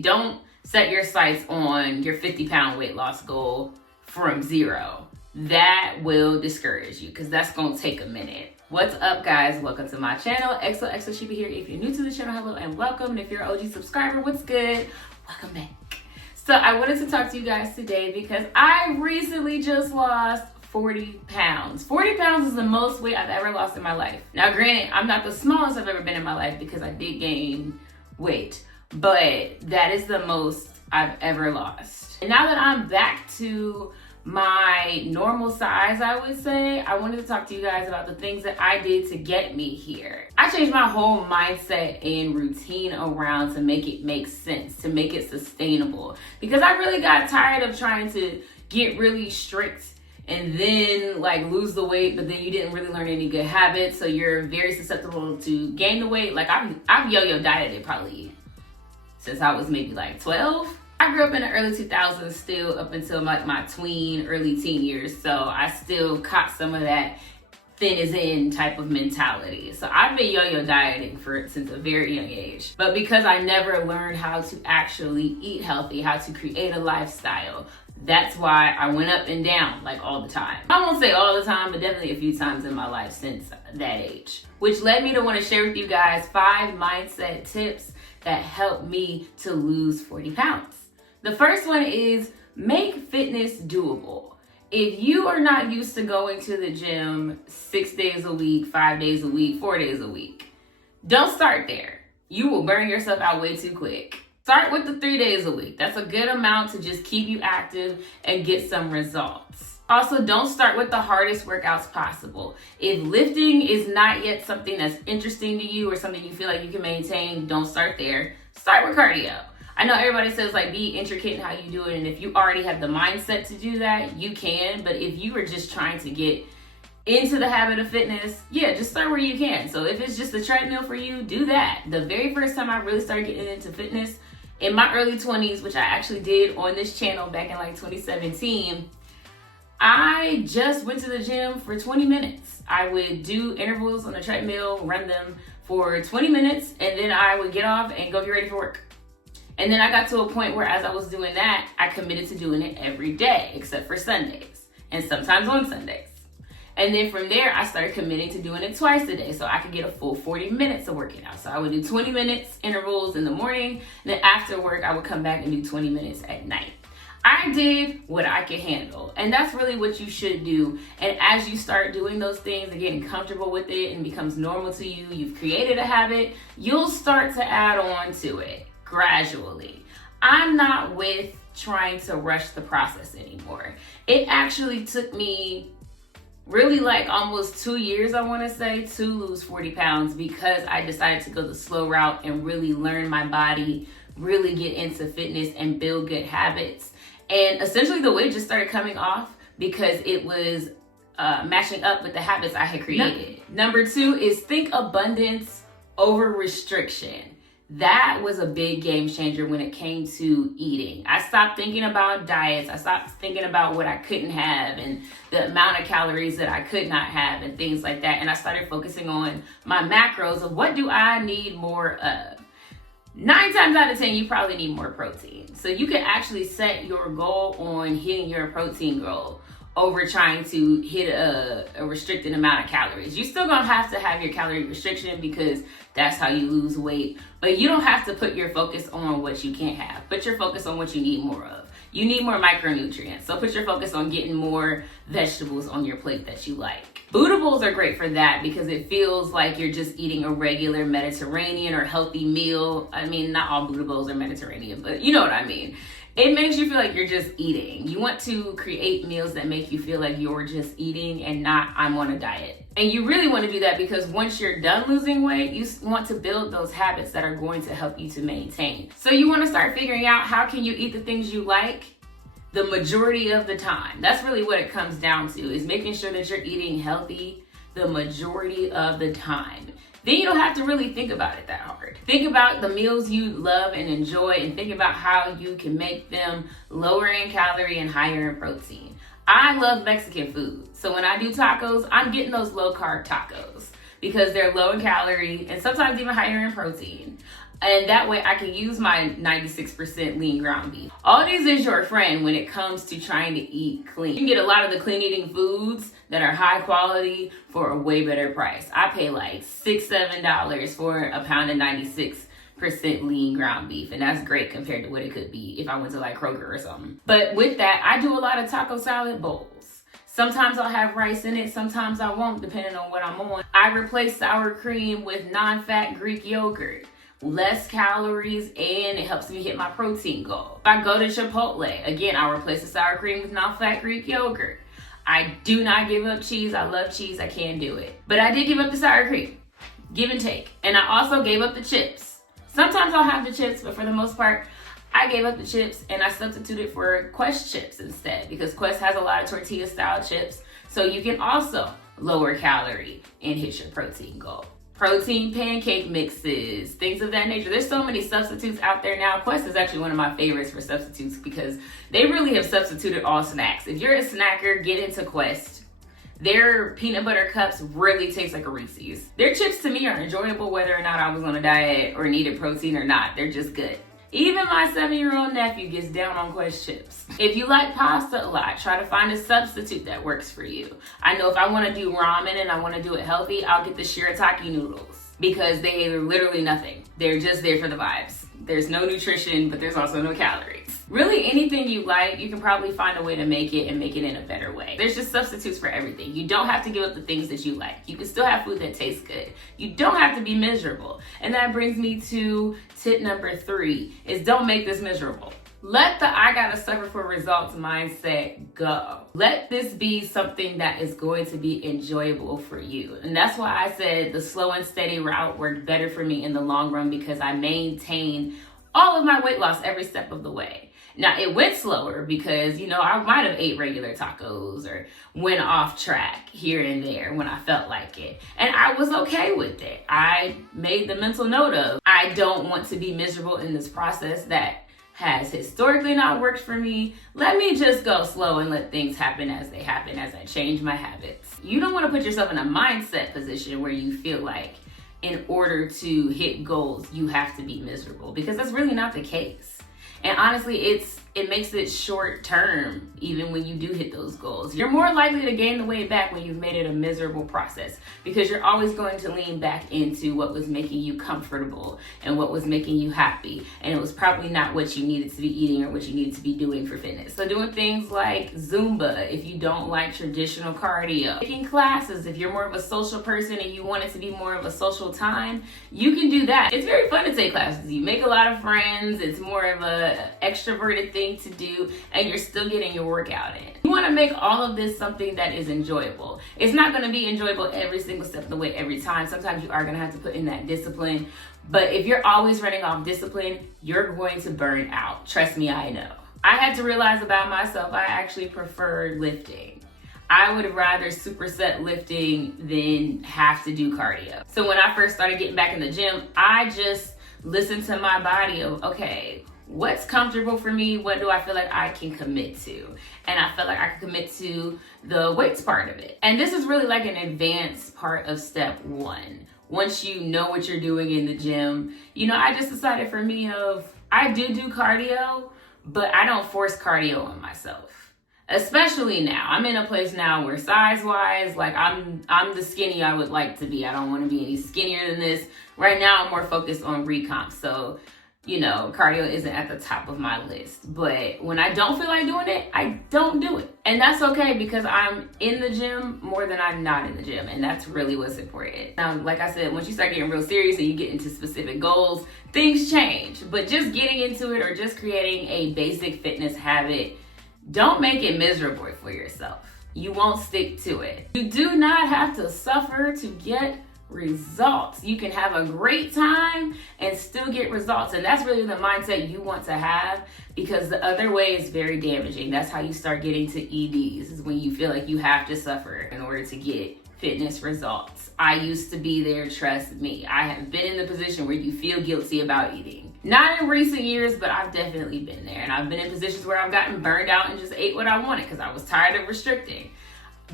Don't set your sights on your 50-pound weight loss goal from zero. That will discourage you because that's going to take a minute. What's up, guys? Welcome to my channel. XOXO Shiba here. If you're new to the channel, hello and welcome. And if you're an OG subscriber, what's good? Welcome back. So I wanted to talk to you guys today because I recently just lost 40 pounds. 40 pounds is the most weight I've ever lost in my life. Now, granted, I'm not the smallest I've ever been in my life because I did gain weight, but that is the most I've ever lost. And now that I'm back to my normal size, I would say, I wanted to talk to you guys about the things that I did to get me here. I changed my whole mindset and routine around to make it make sense, to make it sustainable, because I really got tired of trying to get really strict and then like lose the weight, but then you didn't really learn any good habits, so you're very susceptible to gain the weight. Like I've yo-yo dieted probably since I was maybe like 12. I grew up in the early 2000s still up until like my early teen years, so I still caught some of that thin as in type of mentality. So I've been yo-yo dieting since a very young age. But because I never learned how to actually eat healthy, how to create a lifestyle, that's why I went up and down like all the time. I won't say all the time, but definitely a few times in my life since that age. Which led me to want to share with you guys 5 mindset tips that helped me to lose 40 pounds. The first one is make fitness doable. If you are not used to going to the gym 6 days a week, 5 days a week, 4 days a week, don't start there. You will burn yourself out way too quick. Start with the 3 days a week. That's a good amount to just keep you active and get some results. Also, don't start with the hardest workouts possible. If lifting is not yet something that's interesting to you or something you feel like you can maintain, don't start there. Start with cardio. I know everybody says like be intricate in how you do it, and if you already have the mindset to do that, you can. But if you are just trying to get into the habit of fitness, yeah, just start where you can. So if it's just a treadmill for you, do that. The very first time I really started getting into fitness in my early 20s, which I actually did on this channel back in like 2017, I just went to the gym for 20 minutes. I would do intervals on the treadmill, run them for 20 minutes, and then I would get off and go get ready for work. And then I got to a point where as I was doing that, I committed to doing it every day, except for Sundays, and sometimes on Sundays. And then from there, I started committing to doing it twice a day so I could get a full 40 minutes of working out. So I would do 20 minutes intervals in the morning, and then after work, I would come back and do 20 minutes at night. I did what I could handle, and that's really what you should do. And as you start doing those things and getting comfortable with it and becomes normal to you, you've created a habit, you'll start to add on to it gradually. I'm not with trying to rush the process anymore. It actually took me really like almost 2 years, I want to say, to lose 40 pounds because I decided to go the slow route and really learn my body, really get into fitness and build good habits. And essentially the weight just started coming off because it was matching up with the habits I had created. Number 2 is think abundance over restriction. That was a big game changer when it came to eating. I stopped thinking about diets. I stopped thinking about what I couldn't have and the amount of calories that I could not have and things like that. And I started focusing on my macros of what do I need more of. 9 times out of 10, you probably need more protein. So you can actually set your goal on hitting your protein goal over trying to hit a restricted amount of calories. You're still gonna have to have your calorie restriction because that's how you lose weight, but you don't have to put your focus on what you can't have. Put your focus on what you need more of. You need more micronutrients, so put your focus on getting more vegetables on your plate that you like. Bootables are great for that because it feels like you're just eating a regular Mediterranean or healthy meal. I mean, not all bootables are Mediterranean, but you know what I mean. It makes you feel like you're just eating. You want to create meals that make you feel like you're just eating and not I'm on a diet. And you really want to do that because once you're done losing weight, you want to build those habits that are going to help you to maintain. So you want to start figuring out how can you eat the things you like the majority of the time. That's really what it comes down to, is making sure that you're eating healthy the majority of the time. Then you don't have to really think about it that hard. Think about the meals you love and enjoy and think about how you can make them lower in calorie and higher in protein. I love Mexican food. So when I do tacos, I'm getting those low carb tacos because they're low in calorie and sometimes even higher in protein. And that way I can use my 96% lean ground beef. Aldi's is your friend when it comes to trying to eat clean. You can get a lot of the clean eating foods that are high quality for a way better price. I pay like $6-7 for a pound of 96% lean ground beef, and that's great compared to what it could be if I went to like Kroger or something. But with that, I do a lot of taco salad bowls. Sometimes I'll have rice in it, sometimes I won't, depending on what I'm on. I replace sour cream with non-fat Greek yogurt. Less calories, and it helps me hit my protein goal. If I go to Chipotle, again, I'll replace the sour cream with non-fat Greek yogurt. I do not give up cheese. I love cheese. I can do it. But I did give up the sour cream. Give and take. And I also gave up the chips. Sometimes I'll have the chips, but for the most part, I gave up the chips and I substituted for Quest chips instead, because Quest has a lot of tortilla style chips. So you can also lower calorie and hit your protein goal. Protein pancake mixes, things of that nature. There's so many substitutes out there now. Quest is actually one of my favorites for substitutes because they really have substituted all snacks. If you're a snacker, get into Quest. Their peanut butter cups really taste like a Reese's. Their chips to me are enjoyable whether or not I was on a diet or needed protein or not. They're just good. Even my 7-year-old nephew gets down on Quest chips. If you like pasta a lot, try to find a substitute that works for you. I know if I want to do ramen and I want to do it healthy, I'll get the shirataki noodles because they are literally nothing. They're just there for the vibes. There's no nutrition, but there's also no calories. Really, anything you like, you can probably find a way to make it and make it in a better way. There's just substitutes for everything. You don't have to give up the things that you like. You can still have food that tastes good. You don't have to be miserable. And that brings me to tip number 3 is don't make this miserable. Let the I gotta suffer for results mindset go. Let this be something that is going to be enjoyable for you. And that's why I said the slow and steady route worked better for me in the long run because I maintained all of my weight loss every step of the way. Now it went slower because, I might have ate regular tacos or went off track here and there when I felt like it. And I was okay with it. I made the mental note of, I don't want to be miserable in this process that has historically not worked for me. Let me just go slow and let things happen as they happen as I change my habits. You don't want to put yourself in a mindset position where you feel like in order to hit goals, you have to be miserable because that's really not the case. And honestly, it makes it short term, even when you do hit those goals. You're more likely to gain the weight back when you've made it a miserable process because you're always going to lean back into what was making you comfortable and what was making you happy. And it was probably not what you needed to be eating or what you needed to be doing for fitness. So doing things like Zumba, if you don't like traditional cardio, taking classes, if you're more of a social person and you want it to be more of a social time, you can do that. It's very fun to take classes. You make a lot of friends. It's more of a extroverted thing to do, and you're still getting your workout in. You want to make all of this something that is enjoyable. It's not going to be enjoyable every single step of the way every time. Sometimes you are going to have to put in that discipline, but if you're always running off discipline, you're going to burn out. Trust me, I know. I had to realize about myself, I actually prefer lifting. I would rather superset lifting than have to do cardio. So when I first started getting back in the gym, I just listened to my body of, okay, what's comfortable for me? What do I feel like I can commit to? And I felt like I could commit to the weights part of it. And this is really like an advanced part of step 1. Once you know what you're doing in the gym, I just decided for me I do cardio, but I don't force cardio on myself. Especially now. I'm in a place now where size-wise, like I'm the skinny I would like to be. I don't want to be any skinnier than this. Right now, I'm more focused on recomp. So cardio isn't at the top of my list. But when I don't feel like doing it, I don't do it. And that's okay because I'm in the gym more than I'm not in the gym. And that's really what's important. Now, like I said, once you start getting real serious and you get into specific goals, things change. But just getting into it or just creating a basic fitness habit, don't make it miserable for yourself. You won't stick to it. You do not have to suffer to get results. You can have a great time and still get results. And that's really the mindset you want to have because the other way is very damaging. That's how you start getting to EDs, is when you feel like you have to suffer in order to get fitness results. I used to be there, trust me. I have been in the position where you feel guilty about eating. Not in recent years, but I've definitely been there. And I've been in positions where I've gotten burned out and just ate what I wanted because I was tired of restricting.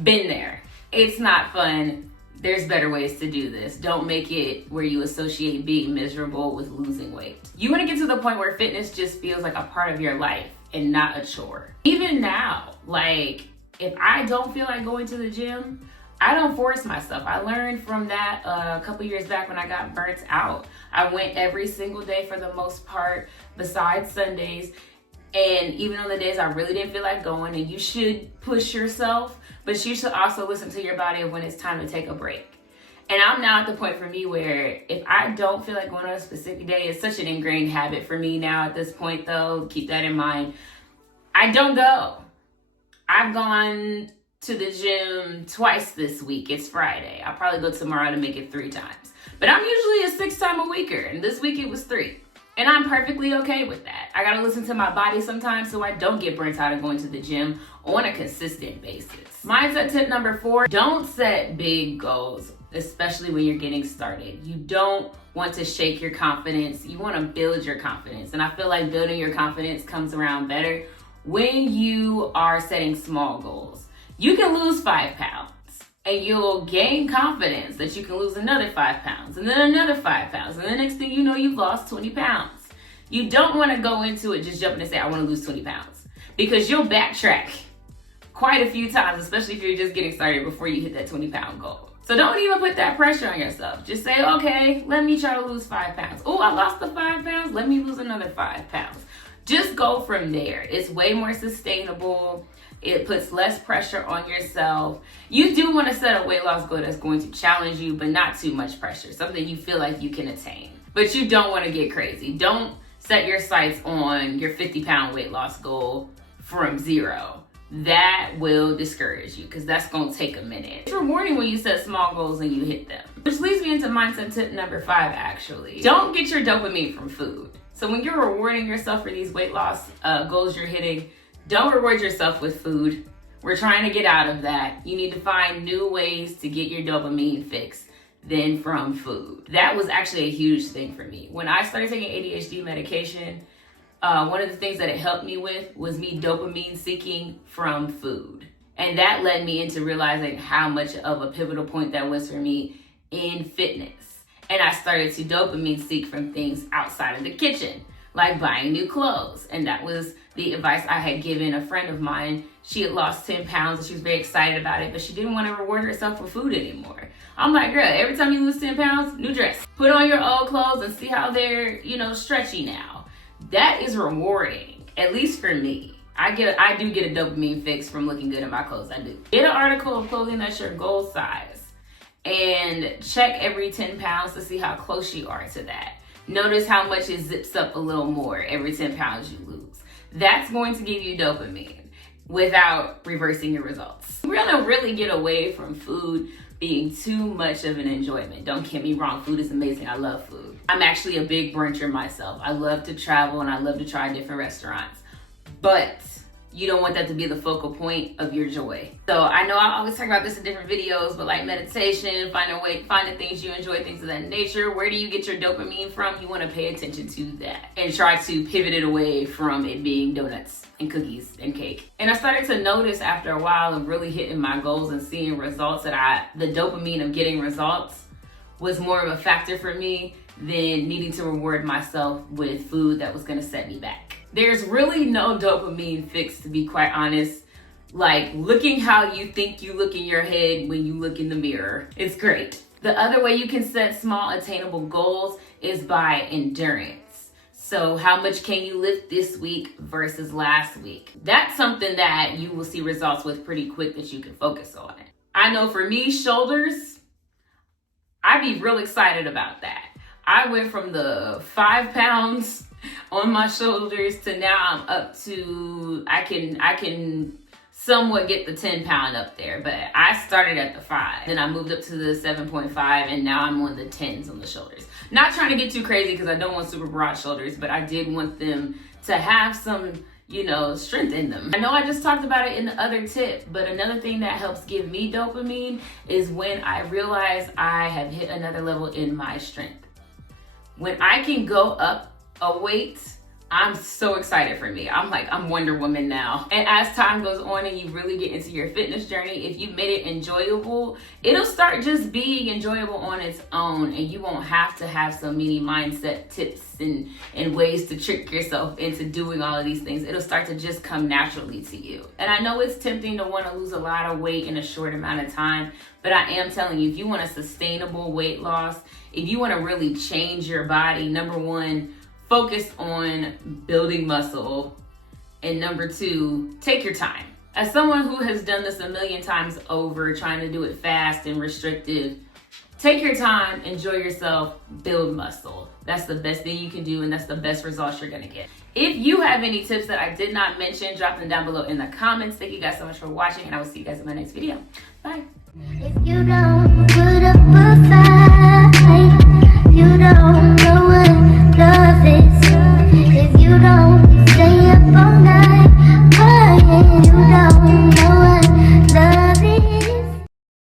Been there. It's not fun. There's better ways to do this. Don't make it where you associate being miserable with losing weight. You want to get to the point where fitness just feels like a part of your life and not a chore. Even now, like if I don't feel like going to the gym, I don't force myself. I learned from that a couple years back when I got burnt out. I went every single day for the most part, besides Sundays. And even on the days I really didn't feel like going, and you should push yourself, but you should also listen to your body when it's time to take a break. And I'm now at the point for me where if I don't feel like going on a specific day, it's such an ingrained habit for me now at this point though, keep that in mind. I don't go. I've gone to the gym twice this week. It's Friday. I'll probably go tomorrow to make it 3 times. But I'm usually a 6-time-a-weeker, and this week it was 3. And I'm perfectly okay with that. I gotta listen to my body sometimes so I don't get burnt out of going to the gym on a consistent basis. Mindset tip number 4, don't set big goals, especially when you're getting started. You don't want to shake your confidence. You wanna build your confidence. And I feel like building your confidence comes around better when you are setting small goals. You can lose 5 pounds. And you'll gain confidence that you can lose another 5 pounds and then another 5 pounds. And the next thing you know, you've lost 20 pounds. You don't want to go into it just jumping and say, I want to lose 20 pounds. Because you'll backtrack quite a few times, especially if you're just getting started before you hit that 20-pound goal. So don't even put that pressure on yourself. Just say, okay, let me try to lose 5 pounds. Oh, I lost the 5 pounds. Let me lose another 5 pounds. Just go from there. It's way more sustainable. It puts less pressure on yourself. You do want to set a weight loss goal that's going to challenge you, but not too much pressure. Something you feel like you can attain. But you don't want to get crazy. Don't set your sights on your 50-pound weight loss goal from 0. That will discourage you because that's going to take a minute. It's rewarding when you set small goals and you hit them. Which leads me into mindset tip number 5, actually. Don't get your dopamine from food. So when you're rewarding yourself for these weight loss goals you're hitting, don't reward yourself with food. We're trying to get out of that. You need to find new ways to get your dopamine fix than from food. That was actually a huge thing for me. When I started taking ADHD medication, one of the things that it helped me with was me dopamine seeking from food. And that led me into realizing how much of a pivotal point that was for me in fitness. And I started to dopamine seek from things outside of the kitchen, like buying new clothes. And that was the advice I had given a friend of mine. She had lost 10 pounds and she was very excited about it, but she didn't want to reward herself with food anymore. I'm like, girl, every time you lose 10 pounds, new dress. Put on your old clothes and see how they're, stretchy now. That is rewarding, at least for me. I do get a dopamine fix from looking good in my clothes. I do. Get an article of clothing that's your goal size and check every 10 pounds to see how close you are to that. Notice how much it zips up a little more every 10 pounds you lose. That's going to give you dopamine without reversing your results. We're gonna really get away from food being too much of an enjoyment. Don't get me wrong, food is amazing. I love food. I'm actually a big bruncher myself. I love to travel and I love to try different restaurants. But you don't want that to be the focal point of your joy. So I know I always talk about this in different videos, but like meditation, find the things you enjoy, things of that nature. Where do you get your dopamine from? You want to pay attention to that and try to pivot it away from it being donuts and cookies and cake. And I started to notice after a while of really hitting my goals and seeing results that the dopamine of getting results was more of a factor for me than needing to reward myself with food that was going to set me back. There's really no dopamine fix, to be quite honest. Like looking how you think you look in your head when you look in the mirror. It's great. The other way you can set small attainable goals is by endurance. So how much can you lift this week versus last week? That's something that you will see results with pretty quick that you can focus on. I know for me, shoulders, I'd be real excited about that. I went from the 5 pounds on my shoulders to now I'm up to, I can somewhat get the 10 pound up there, but I started at the 5. Then I moved up to the 7.5 and now I'm on the 10s on the shoulders. Not trying to get too crazy because I don't want super broad shoulders, but I did want them to have some, strength in them. I know I just talked about it in the other tip, but another thing that helps give me dopamine is when I realize I have hit another level in my strength. When I can go up a weight, I'm so excited for me. I'm Wonder Woman now. And as time goes on and you really get into your fitness journey, if you made it enjoyable, it'll start just being enjoyable on its own, and you won't have to have so many mindset tips and ways to trick yourself into doing all of these things. It'll start to just come naturally to you. And I know it's tempting to want to lose a lot of weight in a short amount of time, but I am telling you, if you want a sustainable weight loss, if you want to really change your body, number one, focus on building muscle, and number two, take your time. As someone who has done this a million times over, trying to do it fast and restrictive, take your time, enjoy yourself, build muscle. That's the best thing you can do, and that's the best results you're gonna get. If you have any tips that I did not mention, drop them down below in the comments. Thank you guys so much for watching, and I will see you guys in my next video. Bye. If you don't put up a